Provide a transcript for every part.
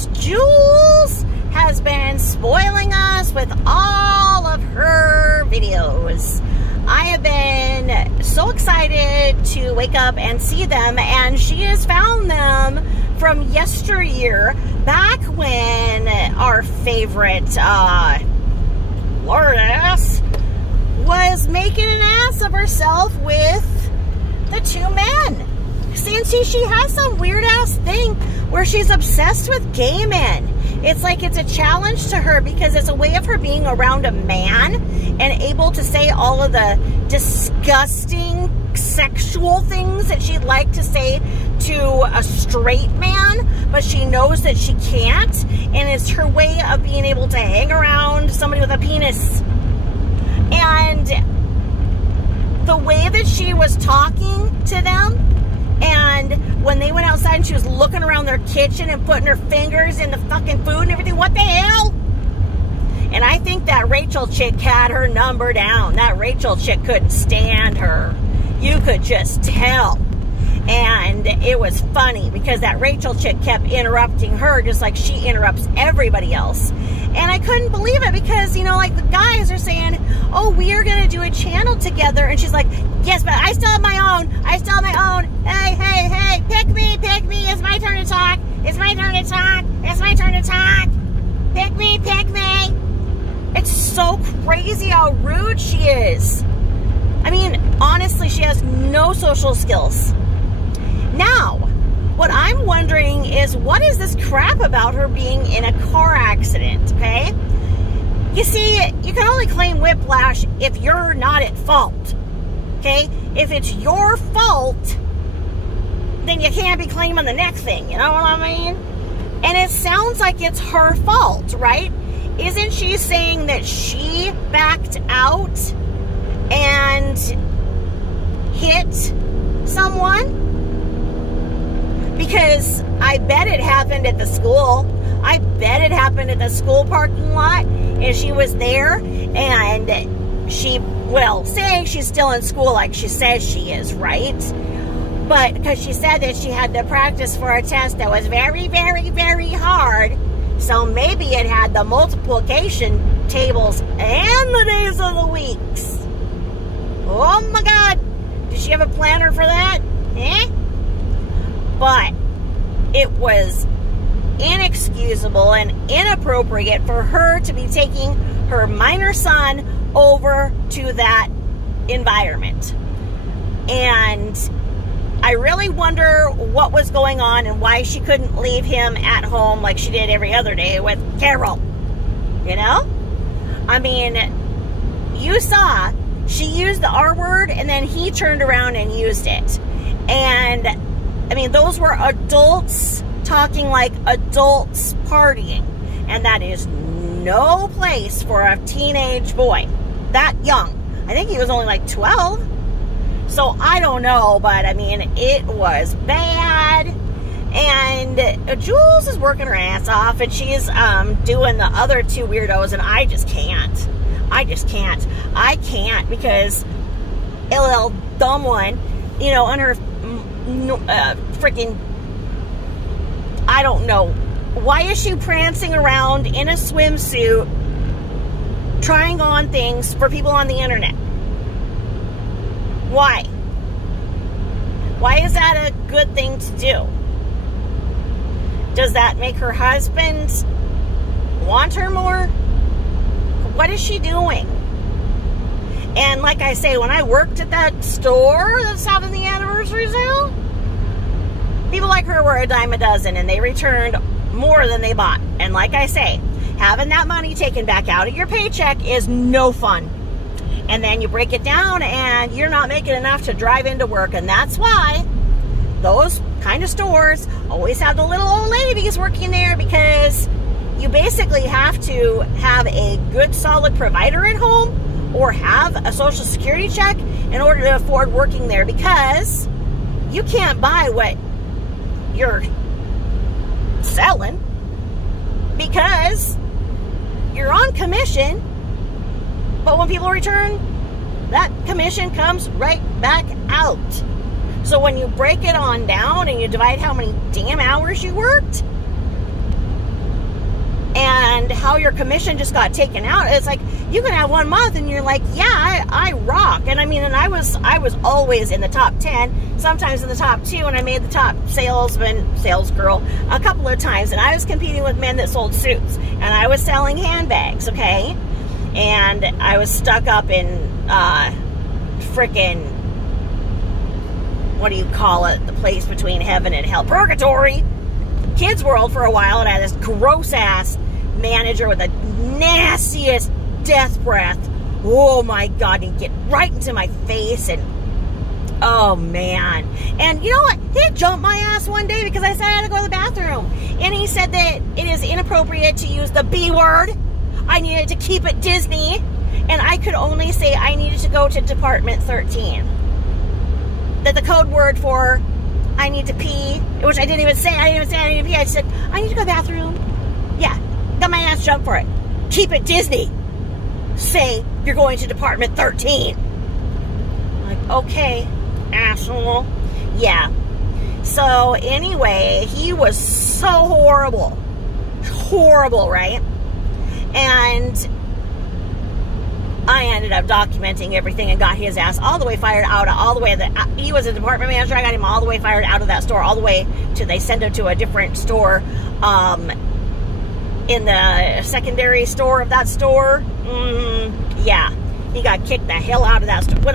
Miss Jules has been spoiling us with all of her videos. I have been so excited to wake up and see them, and she has found them from yesteryear, back when our favorite walrus was making an ass of herself with the two men. See, she has some weird ass thing where she's obsessed with gay men. It's like it's a challenge to her because it's a way of her being around a man and able to say all of the disgusting sexual things that she'd like to say to a straight man, but she knows that she can't, and it's her way of being able to hang around somebody with a penis. And the way that she was talking to them, and when they went outside and she was looking around their kitchen and putting her fingers in the fucking food and everything, what the hell? And I think that Rachel chick had her number down. That Rachel chick couldn't stand her. You could just tell. And it was funny because that Rachel chick kept interrupting her just like she interrupts everybody else. And I couldn't believe it because, you know, like the guys are saying, oh, we are going to do a channel together. And she's like, yes, but I still have my own. I still have my own. Hey, hey, hey, pick me, pick me. It's my turn to talk. It's my turn to talk. It's my turn to talk. Pick me, pick me. It's so crazy how rude she is. I mean, honestly, she has no social skills. Now, what I'm wondering is, what is this crap about her being in a car accident, okay? You see, you can only claim whiplash if you're not at fault, okay? If it's your fault, then you can't be claiming the neck thing, you know what I mean? And it sounds like it's her fault, right? Isn't she saying that she backed out and hit someone? Because I bet it happened at the school. I bet it happened at the school parking lot. And she was there and she, well, saying she's still in school like she says she is, right? But because she said that she had to practice for a test that was very, very, very hard. So maybe it had the multiplication tables and the days of the weeks. Oh my God. Did she have a planner for that? Eh? But it was inexcusable and inappropriate for her to be taking her minor son over to that environment. And I really wonder what was going on and why she couldn't leave him at home like she did every other day with Carol. You know? I mean, you saw she used the R word and then he turned around and used it. And I mean, those were adults talking like adults partying. And that is no place for a teenage boy that young. I think he was only like 12. So I don't know, but I mean, it was bad. And Jules is working her ass off, and she's doing the other two weirdos, and I just can't. I just can't. I can't because a little dumb one, you know, on her freaking, I don't know. Why is she prancing around in a swimsuit trying on things for people on the internet? Why? Why is that a good thing to do? Does that make her husband want her more? What is she doing? And like I say, when I worked at that store that's having the anniversary sale, people like her were a dime a dozen, and they returned more than they bought. And like I say, having that money taken back out of your paycheck is no fun. And then you break it down and you're not making enough to drive into work. And that's why those kind of stores always have the little old ladies working there, because you basically have to have a good solid provider at home or have a social security check in order to afford working there, because you can't buy what you're selling because you're on commission. But when people return, that commission comes right back out. So when you break it on down and you divide how many damn hours you worked, and how your commission just got taken out. It's like, you can have 1 month and you're like, yeah, I rock. And I mean, and I was always in the top 10, sometimes in the top 2, and I made the top sales girl a couple of times, and I was competing with men that sold suits, and I was selling handbags, okay? And I was stuck up in frickin', what do you call it, the place between heaven and hell, purgatory, Kids World for a while, and I had this gross ass manager with the nastiest death breath. Oh my God, he'd get right into my face, and oh man. And you know what? He jumped my ass one day because I said I had to go to the bathroom, and he said that it is inappropriate to use the B word. I needed to keep it Disney, and I could only say I needed to go to Department 13. That the code word for I need to pee, which I didn't even say. I didn't even say I need to pee. I just said, I need to go to the bathroom. Yeah, got my ass jumped for it. Keep it Disney. Say you're going to Department 13. I'm like, okay, asshole. Yeah. So anyway, he was so horrible. Horrible, right? And I ended up documenting everything and got his ass all the way fired out, all the way that he was a department manager. I got him all the way fired out of that store, all the way to, they sent him to a different store, in the secondary store of that store. Yeah, he got kicked the hell out of that store. When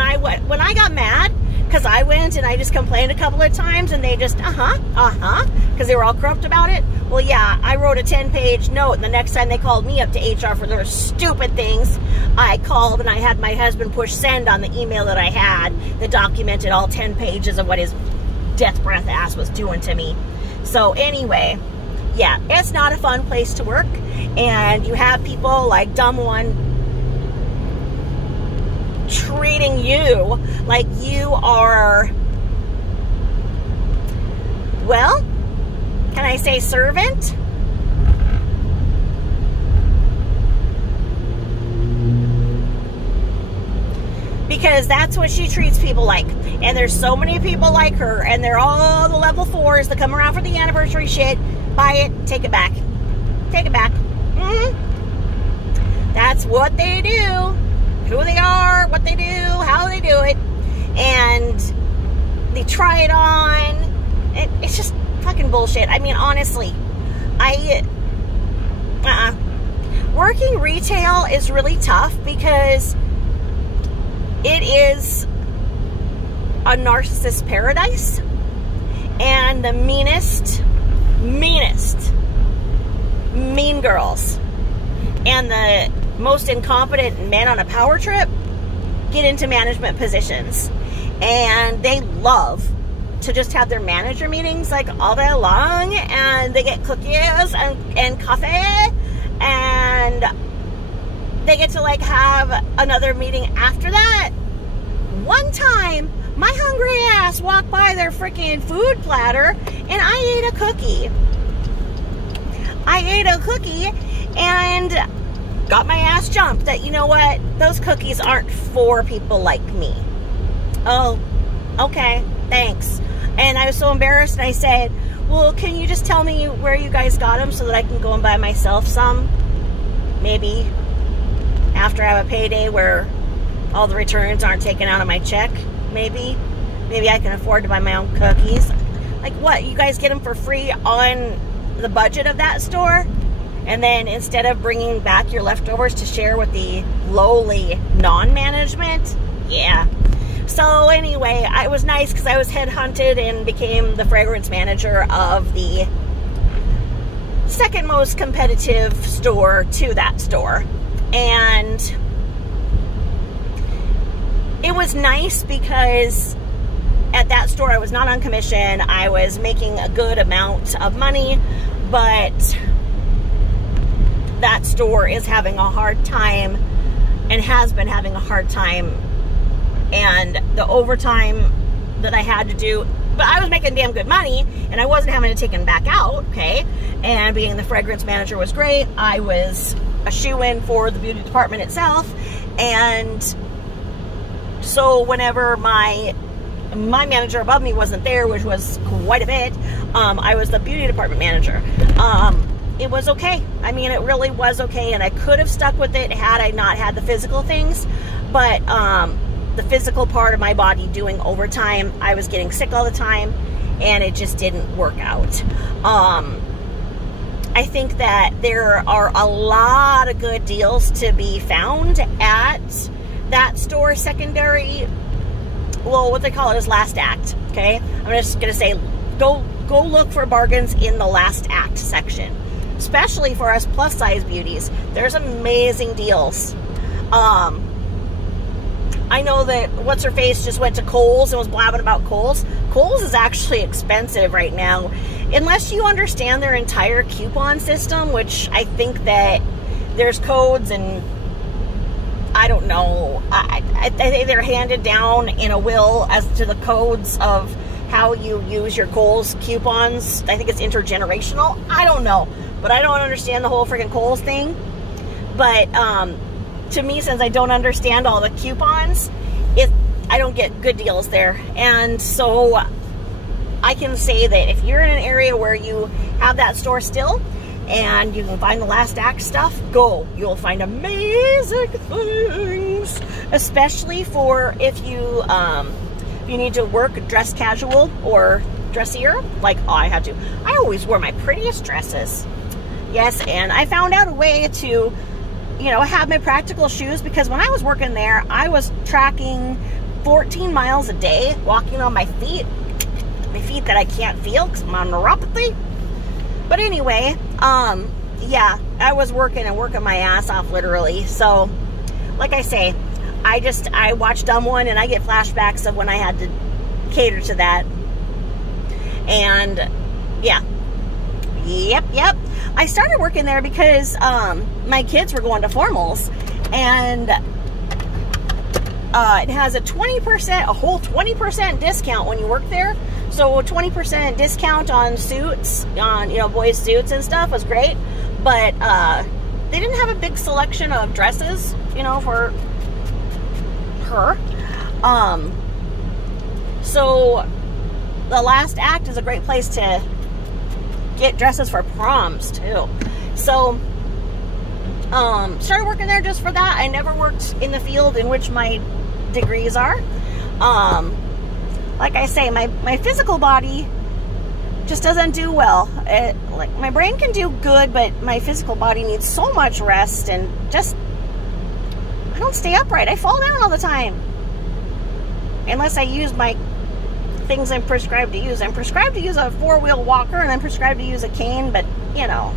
I got mad, because I went and I just complained a couple of times, and they just, because they were all corrupt about it. Well, yeah, I wrote a 10-page note, and the next time they called me up to HR for their stupid things, I called and I had my husband push send on the email that I had that documented all 10 pages of what his death breath ass was doing to me. So anyway, yeah, it's not a fun place to work, and you have people like Dumb One treating you like you are, well, can I say servant? Because that's what she treats people like. And there's so many people like her, and they're all the level 4s that come around for the anniversary shit. Buy it, take it back. Take it back. That's what they do. Who they are, what they do, how they do it. And they try it on. It's just fucking bullshit. I mean, honestly, working retail is really tough because it is a narcissist paradise, and the meanest mean girls and the most incompetent men on a power trip get into management positions, and they love to just have their manager meetings like all day long, and they get cookies and coffee, and they get to like have another meeting after that. One time, my hungry ass walked by their freaking food platter, and I ate a cookie. And got my ass jumped that, you know what, those cookies aren't for people like me. Oh, okay, thanks. And I was so embarrassed, and I said, well, can you just tell me where you guys got them so that I can go and buy myself some? Maybe after I have a payday where all the returns aren't taken out of my check. Maybe I can afford to buy my own cookies. Like, what, you guys get them for free on the budget of that store? And then instead of bringing back your leftovers to share with the lowly non-management? Yeah. So anyway, it was nice because I was headhunted and became the fragrance manager of the second most competitive store to that store. And it was nice because at that store I was not on commission. I was making a good amount of money, but that store is having a hard time and has been having a hard time, and the overtime that I had to do, but I was making damn good money and I wasn't having to take them back out, okay? And being the fragrance manager was great. I was a shoe-in for the beauty department itself, and so whenever my manager above me wasn't there, which was quite a bit, I was the beauty department manager. it was okay. I mean, it really was okay, and I could have stuck with it had I not had the physical things, but the physical part of my body doing overtime, I was getting sick all the time, and it just didn't work out. I think that there are a lot of good deals to be found at that store secondary, well, what they call it is last act, okay? I'm just going to say, go look for bargains in the last act section, especially for us plus size beauties. There's amazing deals. I know that what's-her-face just went to Kohl's and was blabbing about Kohl's. Kohl's is actually expensive right now, unless you understand their entire coupon system, which I think that there's codes, and I don't know. I think they're handed down in a will as to the codes of how you use your Kohl's coupons. I think it's intergenerational. I don't know, but I don't understand the whole freaking Kohl's thing. But to me, since I don't understand all the coupons, I don't get good deals there. And so I can say that if you're in an area where you have that store still and you can find the last act stuff, go. You'll find amazing things, especially for if you need to work dress casual or dressier, like I had to. I always wore my prettiest dresses. Yes, and I found out a way to, you know, have my practical shoes, because when I was working there, I was tracking 14 miles a day, walking on my feet that I can't feel because I'm on neuropathy. But anyway, yeah, I was working my ass off, literally. So, like I say, I watch Dumb One and I get flashbacks of when I had to cater to that. And yeah, yep. I started working there because my kids were going to formals, and it has a whole 20% discount when you work there. So a 20% discount on suits, on, you know, boys' suits and stuff was great. But they didn't have a big selection of dresses, you know, for her. So the last act is a great place to get dresses for proms too. So started working there just for that. I never worked in the field in which my degrees are. Like I say, my physical body just doesn't do well. Like, my brain can do good, but my physical body needs so much rest, and just, I don't stay upright. I fall down all the time. Unless I use my things I'm prescribed to use. I'm prescribed to use a 4-wheel walker, and I'm prescribed to use a cane, but, you know,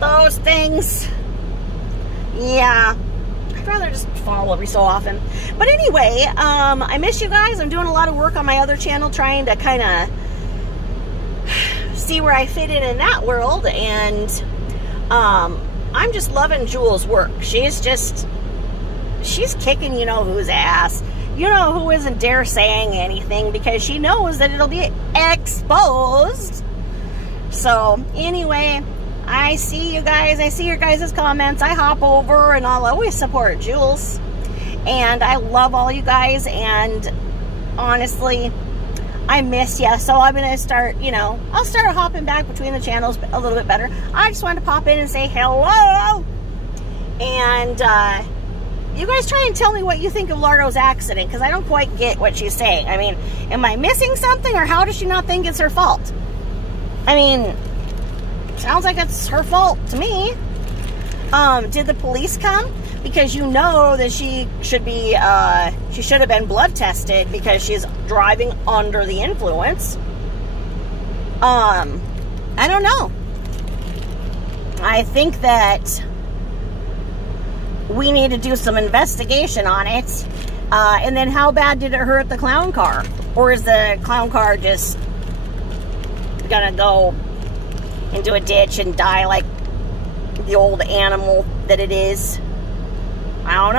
those things, yeah, I'd rather just fall every so often. But anyway, I miss you guys. I'm doing a lot of work on my other channel, trying to kind of see where I fit in that world, and I'm just loving Jules' work. She's kicking you-know-who's ass. You-know-who isn't dare saying anything because she knows that it'll be exposed. So, anyway, I see you guys. I see your guys' comments. I hop over, and I'll always support Jules. And I love all you guys, and honestly, I miss you. So I'm going to start, you know, I'll start hopping back between the channels a little bit better. I just wanted to pop in and say hello. And, you guys try and tell me what you think of Lardo's accident, because I don't quite get what she's saying. I mean, am I missing something, or how does she not think it's her fault? I mean, sounds like it's her fault to me. Did the police come? Because you know that she should have been blood tested because she's driving under the influence. I don't know. I think that we need to do some investigation on it. And then how bad did it hurt the clown car? Or is the clown car just gonna go into a ditch and die like the old animal that it is? I don't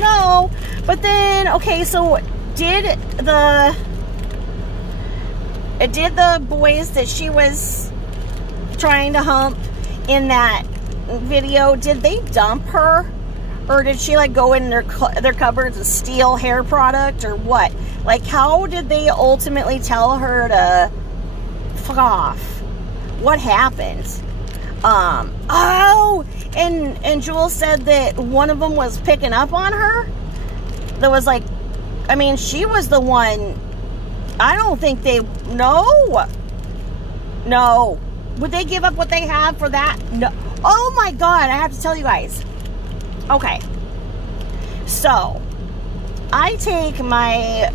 know. But then, okay, so did the boys that she was trying to hump in that video, did they dump her, or did she like go in their cupboards and steal hair product, or what? Like, how did they ultimately tell her to fuck off? what happened. Oh, and Jules said that one of them was picking up on her. There was like, I mean, she was the one. I don't think they, no. Would they give up what they have for that? No. Oh my God, I have to tell you guys. Okay. So, I take my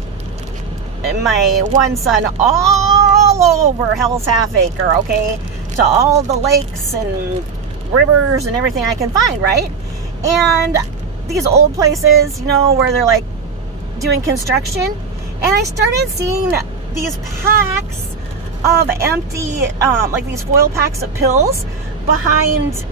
one son all over Hell's Half Acre, okay? To all the lakes and rivers and everything I can find, right? And these old places, you know, where they're like doing construction. And I started seeing these packs of empty, like these foil packs of pills behind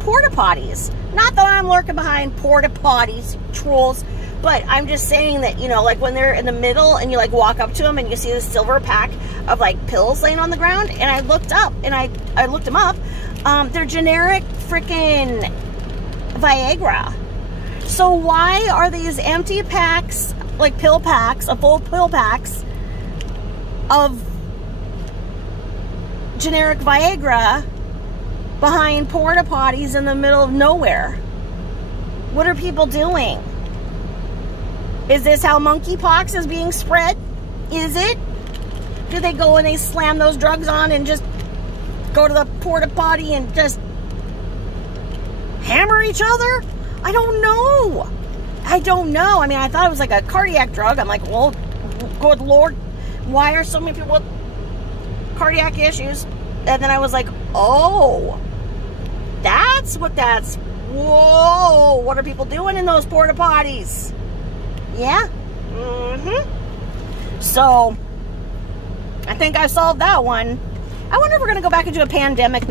porta potties. Not that I'm lurking behind porta potties, trolls, but I'm just saying that, you know, like when they're in the middle and you like walk up to them and you see this silver pack of like pills laying on the ground. And I looked up and I looked them up. They're generic freaking Viagra. So why are these empty packs, like pill packs, full pill packs of generic Viagra behind porta potties in the middle of nowhere? What are people doing? Is this how monkeypox is being spread? Is it? Do they go and they slam those drugs on and just go to the porta potty and just hammer each other? I don't know. I don't know. I mean, I thought it was like a cardiac drug. I'm like, well, good Lord, why are so many people with cardiac issues? And then I was like, oh, that's what that's, whoa, what are people doing in those porta potties? Yeah. So, I think I solved that one. I wonder if we're going to go back into a pandemic.